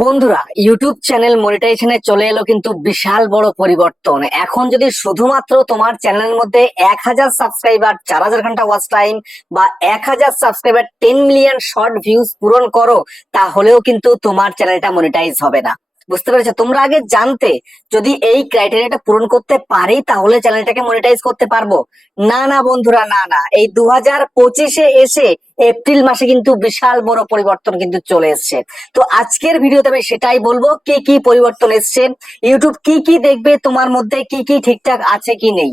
বন্ধুরা, YouTube channel মনিটাইজেশনে চলে এলো কিন্তু বিশাল বড় পরিবর্তন। এখন যদি শুধুমাত্র তোমার চ্যানেলের মধ্যে 1,000 সাবস্ক্রাইবার, 4,000 ঘন্টা ওয়াচ টাইম বা 1,000 সাবস্ক্রাইবার 10 মিলিয়ন শর্ট ভিউজ পূরণ করো, তাহলেও কিন্তু তোমার চ্যানেলটা মনিটাইজ হবে না। বুঝতে পেরেছো? তোমরা আগে জানতে যদি এই ক্রাইটেরিয়াটা পূরণ করতে পারি তাহলে চ্যানেলটাকে মনিটাইজ করতে পারবো। না না বন্ধুরা, না না, এই 2025-এ এসে এপ্রিল মাসে কিন্তু বিশাল বড় পরিবর্তন কিন্তু চলে এসেছে। তো আজকের ভিডিওতে আমি সেটাই বলবো, কি কি পরিবর্তন এসছে, ইউটিউব কি কি দেখবে, তোমার মধ্যে কি কি ঠিকঠাক আছে কি নেই,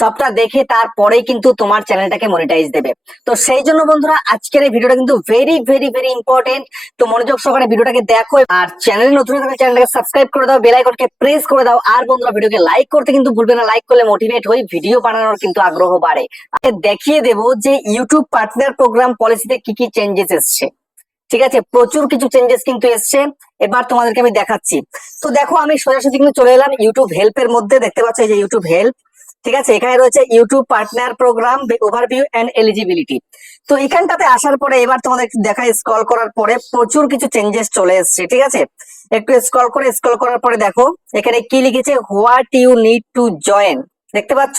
সবটা দেখে তারপরেই কিন্তু তোমার চ্যানেলটাকে মনিটাইজ দেবে। তো সেই জন্য বন্ধুরা, আজকের এই ভিডিওটা কিন্তু ভেরি ভেরি ভেরি ইম্পর্টেন্ট। তো মনোযোগ সহকারে ভিডিওটাকে দেখো, আর চ্যানেল নতুন হলে চ্যানেলটাকে সাবস্ক্রাইব করে দাও, বেল আইকনকে প্রেস করে দাও, আর বন্ধুরা ভিডিওকে লাইক করতে কিন্তু ভুলবে না। লাইক করলে মোটিভেট হই, ভিডিও বানানোর কিন্তু আগ্রহ বাড়ে। দেখিয়ে দেবো যে ইউটিউব পার্টনার প্রোগ্রাম পলিসিতে কি কি চেঞ্জেস এসছে। ঠিক আছে, প্রচুর কিছু চেঞ্জেস কিন্তু এসছে, এবার তোমাদেরকে আমি দেখাচ্ছি। তো দেখো, আমি সোজাসুজি কিন্তু চলে এলাম ইউটিউব হেল্প এর মধ্যে। দেখতে পাচ্ছ এই যে ইউটিউব হেল্প, ঠিক আছে, এখানে রয়েছে YouTube partner program overview and eligibility. তো এখানটাতে আসার পরে এবার তোমাদের দেখা, স্ক্রল করার পরে প্রচুর কিছু চেঞ্জেস চলে এসছে। ঠিক আছে, একটু স্ক্রল করার পরে দেখো এখানে কি লিখেছে, what you need to join. দেখতে পাচ্ছ?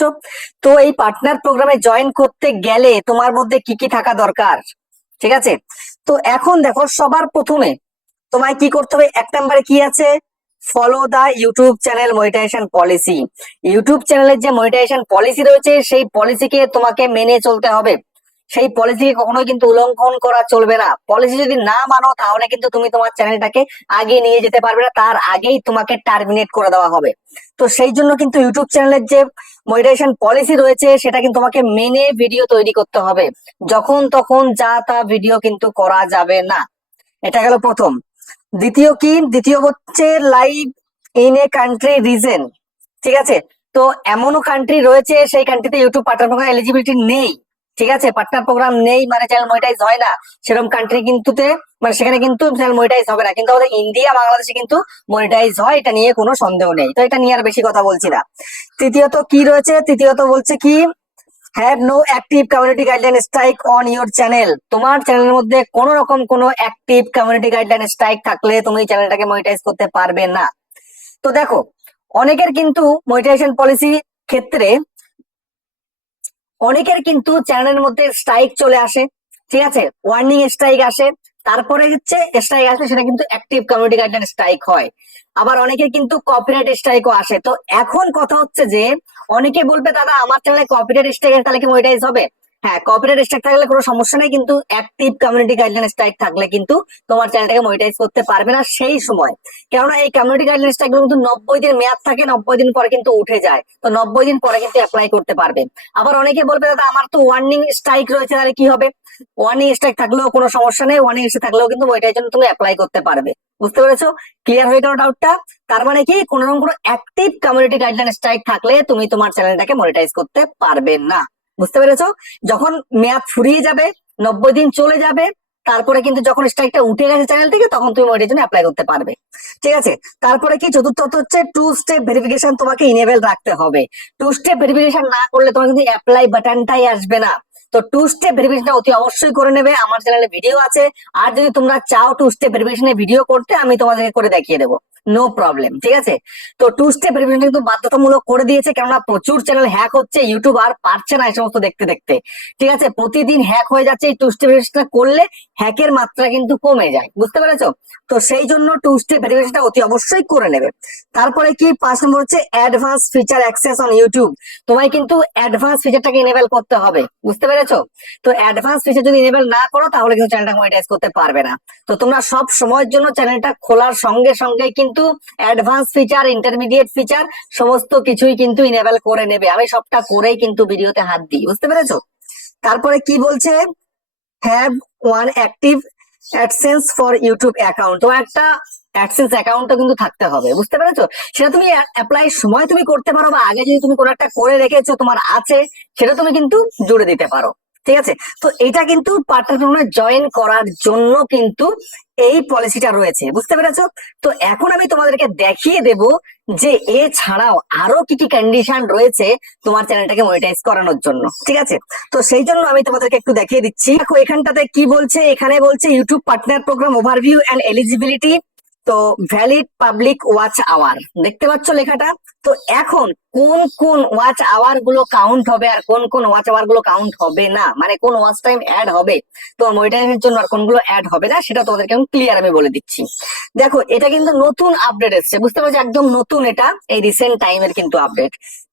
তো এই পার্টনার প্রোগ্রামে জয়েন করতে গেলে তোমার মধ্যে কি কি থাকা দরকার। ঠিক আছে, তো এখন দেখো সবার প্রথমে তোমায় কি করতে হবে, এক নম্বরে কি আছে, follow the YouTube channel monetisation policy. YouTube চ্যানেলের যে মনিটাইজেশন পলিসি রয়েছে সেই পলিসিকে তোমাকে মেনে চলতে হবে। সেই পলিসিকে কখনোই কিন্তু উল্লঙ্ঘন করা চলবে না। পলিসি যদি না মানো তাহলে কিন্তু তুমি তোমার চ্যানেলটাকে আগে নিয়ে যেতে পারবে না, তার আগেই তোমাকে টার্মিনেট করে দেওয়া হবে। তো সেই জন্য কিন্তু ইউটিউব চ্যানেলের যে মনিটাইজেশন পলিসি রয়েছে সেটা কিন্তু তোমাকে মেনে ভিডিও তৈরি করতে হবে। যখন তখন যা তা ভিডিও কিন্তু করা যাবে না। এটা গেল প্রথম। দ্বিতীয় হচ্ছে live in a country reason. ঠিক আছে, তো এমনও কান্ট্রি রয়েছে সেই কান্ট্রিতে ইউটিউব পার্টনার প্রোগ্রাম এলিজিবিলিটি নেই। ঠিক আছে, পার্টনার প্রোগ্রাম নেই মানে চ্যানেল মনিটাইজ হয় না। সেরকম কান্ট্রি কিন্তু মানে সেখানে কিন্তু চ্যানেল মনিটাইজ হবে না, কিন্তু আমাদের ইন্ডিয়া বাংলাদেশে কিন্তু মনিটাইজ হয়, এটা নিয়ে কোনো সন্দেহ নেই। তো এটা নিয়ে আর বেশি কথা বলছি না। তৃতীয়ত বলছে কি, have no active community guideline strike on your channel. তোমার চ্যানেলের মধ্যে কোন রকম কোনো অ্যাক্টিভ কমিউনিটি গাইডলাইন স্ট্রাইক থাকলে তুমি চ্যানেলটাকে মনিটাইজ করতে পারবে না। তো দেখো, অনেকের কিন্তু মনিটাইজেশন পলিসি ক্ষেত্রে অনেকের কিন্তু চ্যানেলের মধ্যে স্ট্রাইক চলে আসে। ঠিক আছে, ওয়ার্নিং স্ট্রাইক আসে, তারপরে হচ্ছে স্ট্রাইক আসলে সেটা কিন্তু অ্যাক্টিভ কমিউনিটি গাইডলাইন স্ট্রাইক হয়। আবার অনেকের কিন্তু কপিরাইট স্ট্রাইকও আসে। তো এখন কথা হচ্ছে যে অনেকে বলবে, দাদা আমার চ্যানেলে কপিরাইট স্ট্রাইক তাহলে কি মনিটাইজ হবে? হ্যাঁ, কপিরাইট স্ট্রাইক থাকলে কোনো সমস্যা নেই, কিন্তু অ্যাক্টিভ কমিউনিটি গাইডলাইন স্ট্রাইক থাকলে কিন্তু তোমার চ্যানেলটাকে মনিটাইজ করতে পারবে না সেই সময়। কেননা এই কমিউনিটি গাইডলাইন স্ট্রাইক গুলো কিন্তু 90 দিন মেয়াদ থাকে, 90 দিন পরে কিন্তু উঠে যায়। তো 90 দিন পরে কিন্তু অ্যাপ্লাই করতে পারবে। আবার অনেকে বলবে, দাদা আমার তো ওয়ার্নিং স্ট্রাইক রয়েছে, তাহলে কি হবে? ওয়ার্নিং স্ট্রাইক থাকলেও কোনো সমস্যা নেই, ওয়ার্নিং স্ট্রাইক থাকলেও কিন্তু ওইটার জন্য তুমি অ্যাপ্লাই করতে পারবে। বুঝতে পেরেছো? ক্লিয়ার হয়ে গেল ডাউটটা? তার মানে কি, কোনো রকম কোনো অ্যাক্টিভ কমিউনিটি গাইডলাইন স্ট্রাইক থাকলে তুমি তোমার চ্যানেলটাকে মনিটাইজ করতে পারবে না। বুঝতে পেরেছো? যখন মেয়াদ ফুরিয়ে যাবে, 90 দিন চলে যাবে, তারপরে কিন্তু যখন স্ট্রাইকটা উঠে গেছে চ্যানেল থেকে, তখন তুমি ওইটার জন্য অ্যাপ্লাই করতে পারবে। ঠিক আছে, তারপরে কি, চতুর্থত হচ্ছে টু স্টেপ ভেরিফিকেশন তোমাকে ইনেবল রাখতে হবে। টু স্টেপ ভেরিফিকেশন না করলে তোমার কিন্তু অ্যাপ্লাই বাটনটাই আসবে না। তো টু স্টেপ ভেরিফিকেশন অতি অবশ্যই করে নেবে, আমার চ্যানেলে ভিডিও আছে। আর যদি তোমরা চাও টু স্টেপ ভেরিফিকেশনের ভিডিও করতে, আমি তোমাদেরকে করে দেখিয়ে দেবো, নো প্রবলেম। ঠিক আছে, তো টু স্টেপ ভেরিফিকেশন কিন্তু বাধ্যতামূলক করে দিয়েছে, কেননা প্রচুর চ্যানেল হ্যাক হচ্ছে, ইউটিউব আর পারছে না এই সমস্ত দেখতে দেখতে। ঠিক আছে, প্রতিদিন হ্যাক হয়ে যাচ্ছে। এই টু স্টেপ ভেরিফিকেশন করলে হ্যাকের মাত্রা কিন্তু কমে যায়। বুঝতে পেরেছো? তো সেই জন্য টু স্টেপ ভেরিফিকেশনটা অতি অবশ্যই করে নেবে। তারপরে কি, 5 নম্বর হচ্ছে advance feature access on YouTube. তোমায় কিন্তু অ্যাডভান্স ফিচারটাকে ইনেবল করতে হবে। বুঝতে পেরেছো? তো অ্যাডভান্স ফিচার যদি ইনেবল না করো তাহলে কিন্তু চ্যানেলটা মনিটাইজ করতে পারবে না। তো তোমরা সব সময়ের জন্য চ্যানেলটা খোলার সঙ্গে সঙ্গে কিন্তু অ্যাডভান্স ফিচার, ইন্টারমিডিয়েট ফিচার সমস্ত কিছুই কিন্তু ইনেবল করে নেবে। আমি সবটা করেই কিন্তু ভিডিওতে হাত দিই। বুঝতে পেরেছো? তারপরে কি বলছে, have one active AdSense for YouTube account. তোমার একটা অ্যাডসেন্স অ্যাকাউন্টও কিন্তু থাকতে হবে। বুঝতে পেরেছো? সেটা তুমি অ্যাপ্লাই সময় তুমি করতে পারো, বা আগে যদি তুমি কোনো একটা করে রেখেছো তোমার আছে, সেটা তুমি কিন্তু জুড়ে দিতে পারো। ঠিক আছে, তো এটা কিন্তু পার্টনার প্রোগ্রামে জয়েন করার জন্য কিন্তু এই পলিসিটা রয়েছে। বুঝতে পেরেছো? তো এখন আমি তোমাদেরকে দেখিয়ে দেব যে এছাড়াও আরো কি কি কন্ডিশন রয়েছে তোমার চ্যানেলটাকে মনিটাইজ করানোর জন্য। ঠিক আছে, তো সেই জন্য আমি তোমাদেরকে একটু দেখিয়ে দিচ্ছি। দেখো এখানটাতে কি বলছে, এখানে বলছে YouTube partner program overview and eligibility. তো ভ্যালিড পাবলিক ওয়াচ আওয়ার দেখতে পাচ্ছ লেখাটা। তো এখন কোন কোন ওয়াচ আওয়ার গুলো কাউন্ট হবে আর কোন কোন ওয়াচ আওয়ার গুলো কাউন্ট হবে না, মানে কোন ওয়াচ টাইম অ্যাড হবে তো মনিটাইজেশনের জন্য আর কোনগুলো অ্যাড হবে না, সেটা তোমাদেরকে আমি ক্লিয়ার আমি বলে দিচ্ছি। দেখো এটা কিন্তু নতুন আপডেট এসেছে, বুঝতে পারছো, একদম নতুন, এটা এই রিসেন্ট টাইমের কিন্তু আপডেট।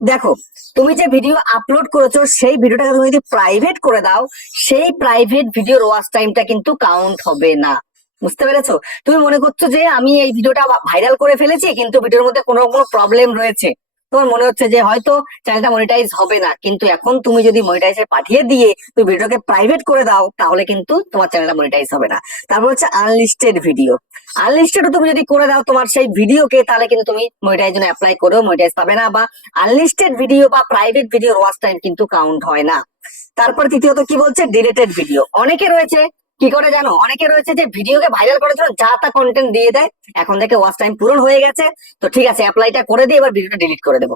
দেখো তুমি যে ভিডিও আপলোড করেছো সেই ভিডিওটাকে তুমি যদি প্রাইভেট করে দাও, সেই প্রাইভেট ভিডিওর ওয়াচ টাইমটা কিন্তু কাউন্ট হবে না। বুঝতে পেরেছো? তুমি মনে করছো যে আমি এই ভিডিওটা ভাইরাল করে ফেলেছি কিন্তু ভিডিওর মধ্যে কোনো কোনো প্রবলেম রয়েছে, তোমার মনে হচ্ছে যে হয়তো চ্যানেলটা মনিটাইজ হবে না, কিন্তু এখন তুমি যদি মনিটাইজে পাঠিয়ে দিয়ে তুমি ভিডিওকে প্রাইভেট করে দাও তাহলে কিন্তু তোমার চ্যানেলটা মনিটাইজ হবে না। তারপর হচ্ছে আনলিস্টেড ভিডিও, আনলিস্টেড তুমি যদি করে দাও তোমার সেই ভিডিওকে, তাহলে কিন্তু তুমি মনিটাইজ জন্য অ্যাপ্লাই করেও মনিটাইজ পাবে না, বা আনলিস্টেড ভিডিও বা প্রাইভেট ভিডিওর ওয়াচ টাইম কিন্তু কাউন্ট হয় না। তারপর তৃতীয়ত কি বলছে, ডিলেটেড ভিডিও। অনেকে রয়েছে কি করে জানো, অনেকে রয়েছে যে ভিডিওকে ভাইরাল করার জন্য যা তা কন্টেন্ট দিয়ে দেয়, এখন থেকে ওয়াচ টাইম পূরণ হয়ে গেছে তো ঠিক আছে অ্যাপ্লাইটা করে দিয়ে এবার ভিডিওটা ডিলিট করে দেবো।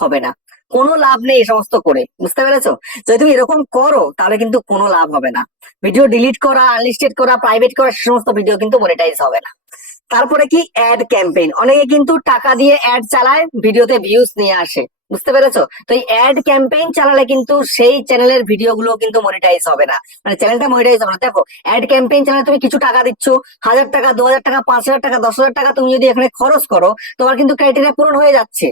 হবে না, কোনো লাভ নেই এই সমস্ত করে, বুঝতে পেরেছো? যদি তুমি এরকম করো তাহলে কিন্তু কোনো লাভ হবে না। ভিডিও ডিলিট করা, আনলিস্টেড করা, প্রাইভেট করা, সে সমস্ত ভিডিও কিন্তু মনিটাইজ হবে না। তারপরে কি, অ্যাড ক্যাম্পেইন। অনেকে কিন্তু টাকা দিয়ে অ্যাড চালায়, ভিডিওতে ভিউজ নিয়ে আসে, বুঝতে পেরেছো? তো এই অ্যাড ক্যাম্পেইন চালালে কিন্তু সেই চ্যানেলের ভিডিও গুলো কিন্তু মনিটাইজ হবে না, মানে চ্যানেলটা মনিটাইজ হবে না। দেখো অ্যাড ক্যাম্পেইন চালালে তুমি কিছু টাকা দিচ্ছ, 1000 টাকা, 2000 টাকা, 5000 টাকা, 10,000 টাকা তুমি যদি এখানে খরচ করো, তোমার কিন্তু ক্রাইটেরিয়া পূরণ হয়ে যাচ্ছে।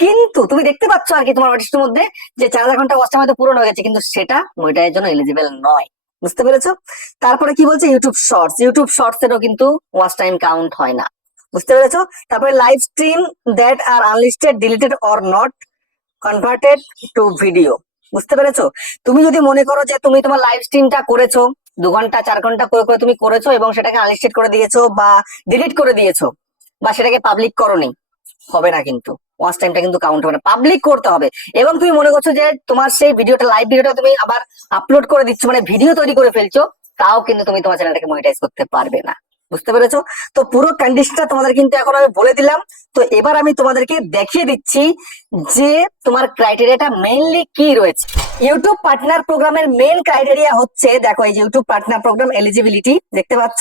কিন্তু তুমি দেখতে পাচ্ছ আর কি তোমার অডিশনের মধ্যে যে 4000 ঘন্টা ওয়াচ টাইম হয়তো পূরণ হয়ে গেছে, কিন্তু সেটা মনিটাইজের জন্য এলিজিবল নয়। বুঝতে পেরেছো? তারপরে কি বলছে, ইউটিউব শর্টস। ইউটিউব শর্টস এরও কিন্তু ওয়াচ টাইম কাউন্ট হয় না। বুঝতে পেরেছো? তারপরে live stream that are unlisted, deleted or not converted to video. বুঝতে পেরেছো? তুমি যদি মনে করো যে তুমি তোমার লাইভ স্ট্রিমটা করেছো 2 ঘন্টা 4 ঘন্টা করে করে তুমি করেছো এবং সেটাকে আনলিস্টেড করে দিয়েছো বা ডিলিট করে দিয়েছো বা সেটাকে পাবলিক করোনি, হবে না, কিন্তু ওয়াচ টাইমটা কিন্তু কাউন্ট হবে না, পাবলিক করতে হবে। এবং তুমি মনে করছো যে তোমার সেই ভিডিওটা, লাইভ ভিডিওটা তুমি আবার আপলোড করে দিচ্ছ, মানে ভিডিও তৈরি করে ফেলছো, তাও কিন্তু তুমি তোমার চ্যানেলটাকে মনিটাইজ করতে পারবে না। বুঝতে পেরেছো? তো পুরো কন্ডিশনটা তোমাদের কিন্তু এখন আমি বলে দিলাম। তো এবার আমি তোমাদেরকে দেখিয়ে দিচ্ছি যে তোমার ক্রাইটেরিয়াটা মেইনলি কি রয়েছে। ইউটিউব পার্টনার প্রোগ্রামের মেইন ক্রাইটেরিয়া হচ্ছে, দেখো এই যে ইউটিউব পার্টনার প্রোগ্রাম এলিজিবিলিটি দেখতে পাচ্ছ,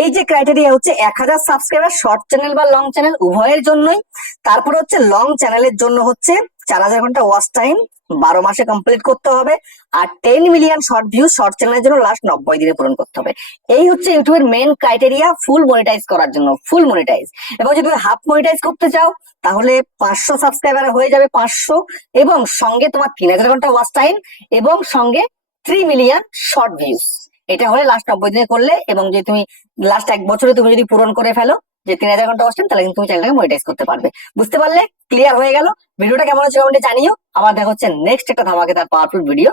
এই যে ক্রাইটেরিয়া হচ্ছে 1000 সাবস্ক্রাইবার শর্ট চ্যানেল বা লং চ্যানেল উভয়ের জন্যই। তারপর হচ্ছে লং চ্যানেলের জন্য হচ্ছে 4000 ঘন্টা ওয়াচ টাইম 12 মাসে কমপ্লিট করতে হবে, আর 10 মিলিয়ন শর্ট ভিউ শর্ট চ্যানেলের জন্য লাস্ট 90 দিনে পূরণ করতে হবে। এই হচ্ছে ইউটিউবের মেন ক্রাইটেরিয়া ফুল মনিটাইজ করার জন্য, ফুল মনিটাইজ। এবং যদি তুমি হাফ মনিটাইজ করতে চাও তাহলে 500 সাবস্ক্রাইবার হয়ে যাবে 500, এবং সঙ্গে তোমার 3000 ঘন্টা ওয়াচ টাইম এবং সঙ্গে 3 মিলিয়ন শর্ট ভিউজ। এটা হলে লাস্ট 90 দিনে করলে, এবং যদি তুমি লাস্ট 1 বছরে তুমি যদি পূরণ করে ফেলো যে 3000 ঘন্টা ওয়াচ টাইম, তাহলে কিন্তু তুমি চ্যানেলটাকে মনিটাইজ করতে পারবে। বুঝতে পারলে? ক্লিয়ার হয়ে গেল? ভিডিওটা কেমন হচ্ছে কমেন্টে জানিও। আবার দেখা হচ্ছে নেক্সট একটা ধামাকেদার পাওয়ারফুল ভিডিও।